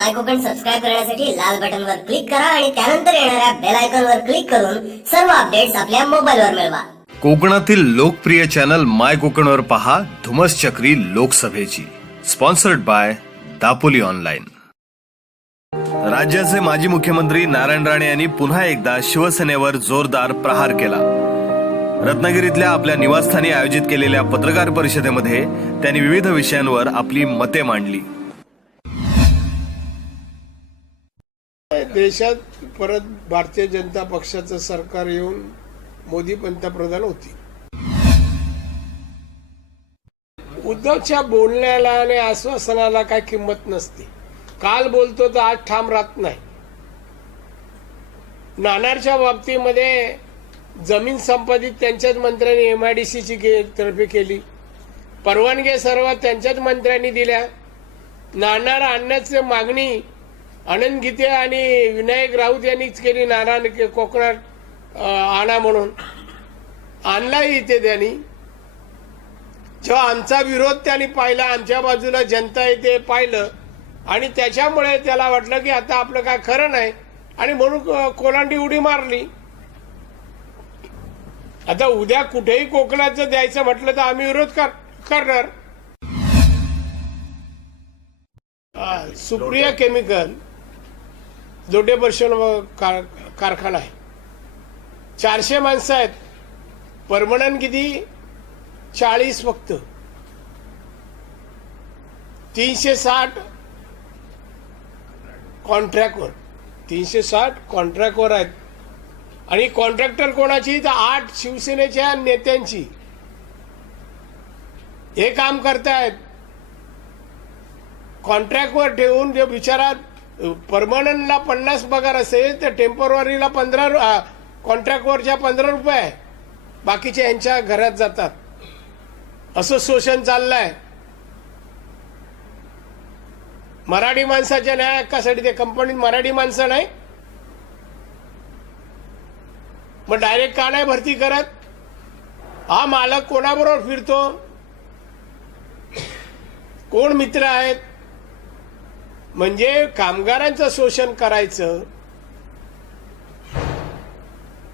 Konkan subscribe करण्यासाठी लाल बटनवर click करा आणि त्यानंतर येणाऱ्या बेल आयकॉनवर क्लिक करून सर्व अपडेट्स आपल्या मोबाईलवर मिळवा. कोकणातील लोकप्रिय चॅनल माय कोकणवर पहा धुमस चक्री लोकसभेची. Sponsored by Dapoli online. राज्याचे माजी मुख्यमंत्री नारायण राणे यांनी पुन्हा एकदा शिवसेनेवर जोरदार प्रहार केला. रत्नागिरीतल्या आपल्या निवासस्थानी आयोजित केलेल्या पत्रकार परिषदेमध्ये त्यांनी विविध विषयांवर आपली मते मांडली. देशात परत भारतीय जनता पक्षाचं सरकार येऊन मोदी पंतप्रधान होतील. उद्धवच्या बोलण्याला आणि आश्वासनाला काय किंमत नसते. काल बोलतो तर आज ठाम राहत नाही. नाणारच्या बाबतीमध्ये जमीन संपादित त्यांच्याच मंत्र्यांनी MIDCची तर्फे केली. परवानगी सर्व त्यांच्याच मंत्र्यांनी दिल्या. नाणार आणण्याची मागणी आनंद गीते आणि विनायक राऊत यांनीच केली. नाणार कोकणात आणा म्हणून आणलाही इथे त्यांनी. जेव्हा आमचा विरोध त्यांनी पाहिला, आमच्या बाजूला जनता येते पाहिलं आणि त्याच्यामुळे त्याला वाटलं की आता आपलं काय खरं नाही आणि म्हणून कोलांडी उडी मारली. आता उद्या कुठेही कोकणात जर द्यायचं म्हटलं तर आम्ही विरोध करणार. सुप्रिया केमिकल दोडे वर्षण कारखाना आहे. 400 माणसं आहेत. परमनंट किती 40 फक्त. 360 कॉन्ट्रॅक्टवर 360 कॉन्ट्रॅक्टवर आहेत. आणि कॉन्ट्रॅक्टर कोणाची तर 8 शिवसेनेच्या नेत्यांची हे काम करतायत. कॉन्ट्रॅक्टवर ठेवून जे विचारात परमनंटला 50 पगार असेल तर टेम्पररीला 15 कॉन्ट्रॅक्टवरच्या 15 रुपये बाकीचे यांच्या घरात जातात. असं शोषण चाललंय. मराठी माणसाच्या न्याय हक्कासाठी ते कंपनीत मराठी माणसं नाही मग डायरेक्ट का नाही भरती करत? हा मालक कोणाबरोबर फिरतो, कोण मित्र आहेत? म्हणजे कामगारांचं शोषण करायचं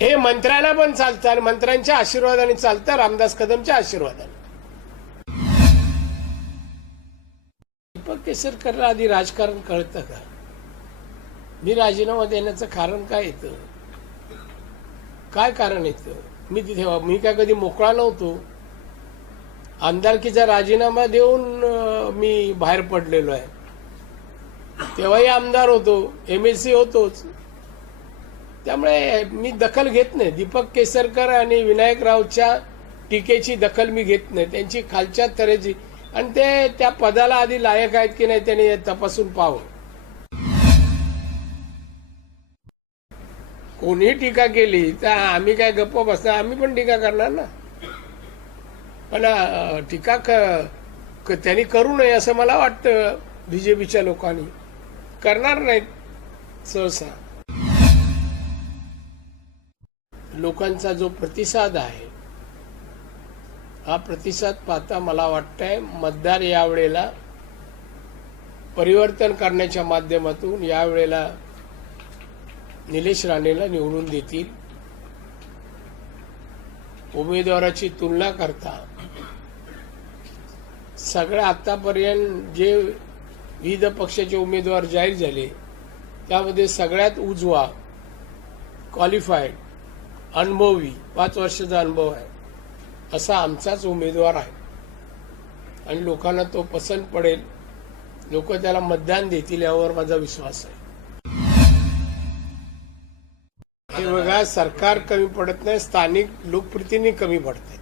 हे मंत्र्यांना पण चालतं आणि मंत्र्यांच्या आशीर्वादाने चालतं. रामदास कदमच्या आशीर्वादाने. दीपक केसरकरला आधी राजकारण कळतं का? मी राजीनामा देण्याचं कारण काय येतं? काय कारण येतं? मी काय कधी मोकळा नव्हतो. आमदारकीचा राजीनामा देऊन मी बाहेर पडलेलो आहे. तेव्हाही आमदार होतो, MLC होतोच. त्यामुळे मी दखल घेत नाही. दीपक केसरकर आणि विनायक राऊतच्या टीकेची दखल मी घेत नाही. त्यांची खालच्या तऱ्हेची आणि ते त्या पदाला आधी लायक आहेत की नाही त्यांनी तपासून पाहावं. कोणी टीका केली तर आम्ही काय गप्प बसणार? आम्ही पण टीका करणार ना. पण टीका त्यांनी करू नये असं मला वाटतं. BJPच्या लोकांनी करणार नाहीत सहसा. लोकांचा जो प्रतिसाद आहे हा प्रतिसाद पाहता मला वाटतंय मतदार यावेळेला परिवर्तन करण्याच्या माध्यमातून यावेळेला निलेश राणेला निवडून देतील. उमेदवाराची तुलना करता सगळ्या आतापर्यंत जे विविध पक्षाचे उमेदवार जाहीर झाले त्यामध्ये सगळ्यात उजवा, क्वालिफाईड, अनुभवी, 5 वर्षाचा अनुभव आहे असा आमचाच उमेदवार आहे. आणि लोकांना तो पसंत पडेल. लोक त्याला मतदान देतील यावर माझा विश्वास आहे. हे बघा, सरकार कमी पडत नाही, स्थानिक लोकप्रतिनिधी कमी पडतात.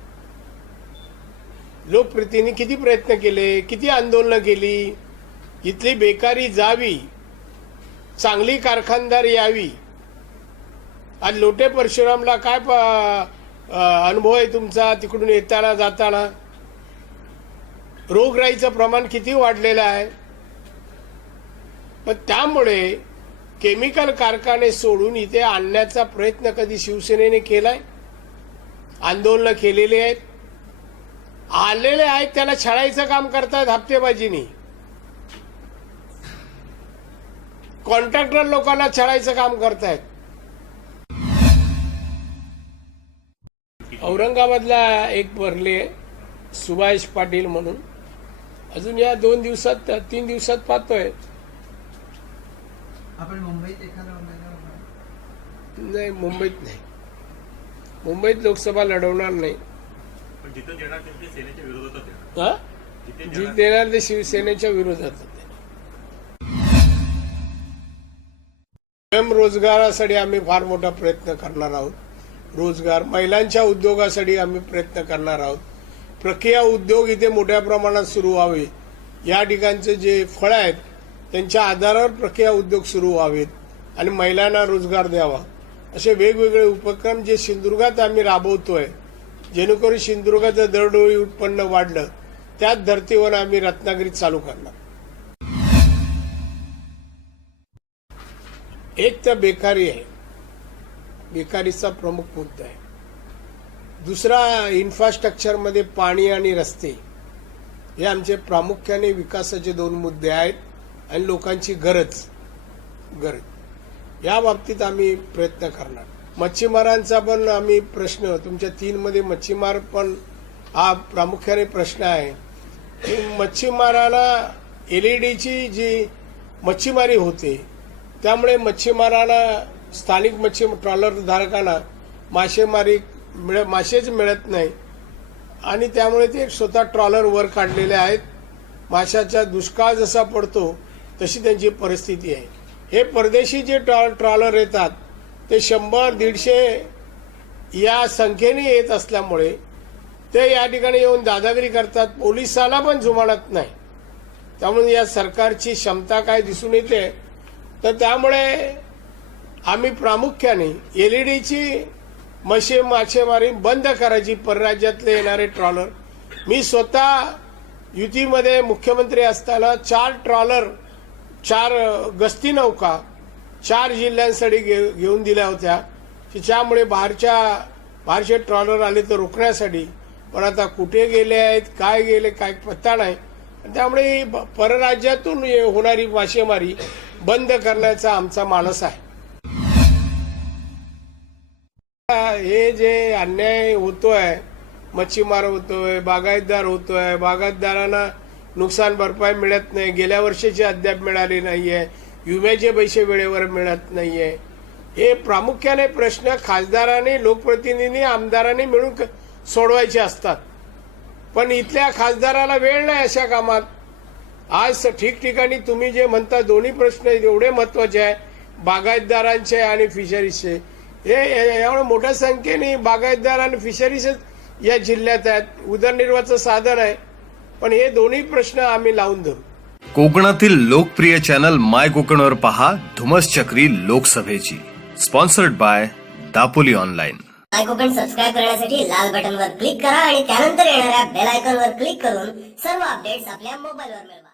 लोकप्रतिनिधी किती प्रयत्न केले, किती आंदोलनं केली. इथली बेकारी जावी, चांगली कारखानदार यावी. आज लोटे परशुरामला काय अनुभव आहे तुमचा तिकडून येताना जाताना? रोगराईचं प्रमाण किती वाढलेलं आहे. पण त्यामुळे केमिकल कारखाने सोडून इथे आणण्याचा प्रयत्न कधी शिवसेनेने केलाय? आंदोलन केलेले आहेत, आलेले आहेत, त्याला छळायचं काम करतायत हप्तेबाजीने. कॉन्ट्रॅक्टर लोकांना छळायचं काम करतायत. औरंगाबादला एक भरले सुभाष पाटील म्हणून, अजून या 2 दिवसात 3 दिवसात पाहतोय. आपण मुंबईत एखादा उमेदवार उभा नाही, मुंबईत नाही. मुंबईत लोकसभा लढवणार नाही. पण जिथं देणार ते सेनेच्या विरोधात देणार. हा? जी देणार ते शिवसेनेच्या विरोधात होते. स्वयंरोजगारासाठी आम्ही फार मोठा प्रयत्न करणार आहोत. रोजगार, महिलांच्या उद्योगासाठी आम्ही प्रयत्न करणार आहोत. प्रक्रिया उद्योग इथे मोठ्या प्रमाणात सुरू व्हावे, या ठिकाणचे जे फळ आहेत त्यांच्या आधारावर प्रक्रिया उद्योग सुरू व्हावेत आणि महिलांना रोजगार द्यावा, असे वेगवेगळे उपक्रम जे सिंधुदुर्गात आम्ही राबवतोय, जेणेकरून सिंधुदुर्गाचं दरडोई उत्पन्न वाढलं, त्याच धर्तीवर आम्ही रत्नागिरीत चालू करणार. एक तर बेकारी आहे, बेकारीचा प्रमुख मुद्दा आहे. दुसरा, इन्फ्रास्ट्रक्चरमध्ये पाणी आणि रस्ते, हे आमचे प्रामुख्याने विकासाचे 2 मुद्दे आहेत आणि लोकांची गरज या बाबतीत आम्ही प्रयत्न करणार. मच्छीमारांचा पण आम्ही प्रश्न, तुमच्या 3 मध्ये मच्छीमार पण हा प्रामुख्याने प्रश्न आहे. मच्छीमाराला एलईडीची जी मच्छीमारी होते त्यामुळे मच्छीमाराला, स्थानिक मच्छी ट्रॉलर धारकांना मासेच मिळत नाही आणि त्यामुळे ते स्वतः ट्रॉलर वर काढलेले आहेत. माशाचा दुष्काळ जसा पडतो तशी त्यांची परिस्थिती आहे. हे परदेशी जे ट्रॉलर येतात ते 100-150 या संख्येने येत असल्यामुळे ते या ठिकाणी येऊन दादागिरी करतात. पोलिसांना पण जुमानत नाही. त्यामुळे या सरकारची क्षमता काय दिसून येते. तर त्यामुळे आम्ही प्रामुख्याने एलईडीची मासेमारी बंद करायची, परराज्यातले येणारे ट्रॉलर. मी स्वतः युतीमध्ये मुख्यमंत्री असताना 4 ट्रॉलर, 4 गस्ती नौका 4 जिल्ह्यांसाठी घेऊन दिल्या होत्या, त्यामुळे बाहेरचे ट्रॉलर आले तर रोखण्यासाठी. पण आता कुठे गेले आहेत, काय गेले, काय पत्ता नाही. त्यामुळे परराज्यातून होणारी मासेमारी बंद करण्याचा आमचा मानस आहे. हे जे अन्याय होतोय, मच्छीमार होतोय, बागायतदार होतोय, बागायतदारांना नुकसान भरपाई मिळत नाही, गेल्या वर्षीची अद्याप मिळाली नाहीये, विम्याचे पैसे वेळेवर मिळत नाहीये. हे प्रामुख्याने प्रश्न खासदारांनी, लोकप्रतिनिधी, आमदारांनी मिळून सोडवायचे असतात. पण इथल्या खासदाराला वेळ नाही अशा कामात. आज ठिकठिकाणी तुम्ही जे म्हणता दोन्ही प्रश्न एवढे महत्वाचे आहे, बागायतदारांचे आणि फिशरीजचे. हे एवढ्या मोठ्या संख्येने बागायतदार आणि फिशरीज या जिल्ह्यात आहेत, उदरनिर्वाहाचं साधन आहे. पण हे दोन्ही प्रश्न आम्ही लावून धरू. कोकणातील लोकप्रिय चॅनल माय कोकणवर पहा धुमस चक्री लोकसभेची, sponsored by Dapoli online. My Konkan subscribe करण्यासाठी लाल बटनवर क्लिक करा आणि त्यानंतर येणाऱ्या बेल आयकॉनवर क्लिक करून सर्व अपडेट्स आपल्या मोबाईलवर मिळवा.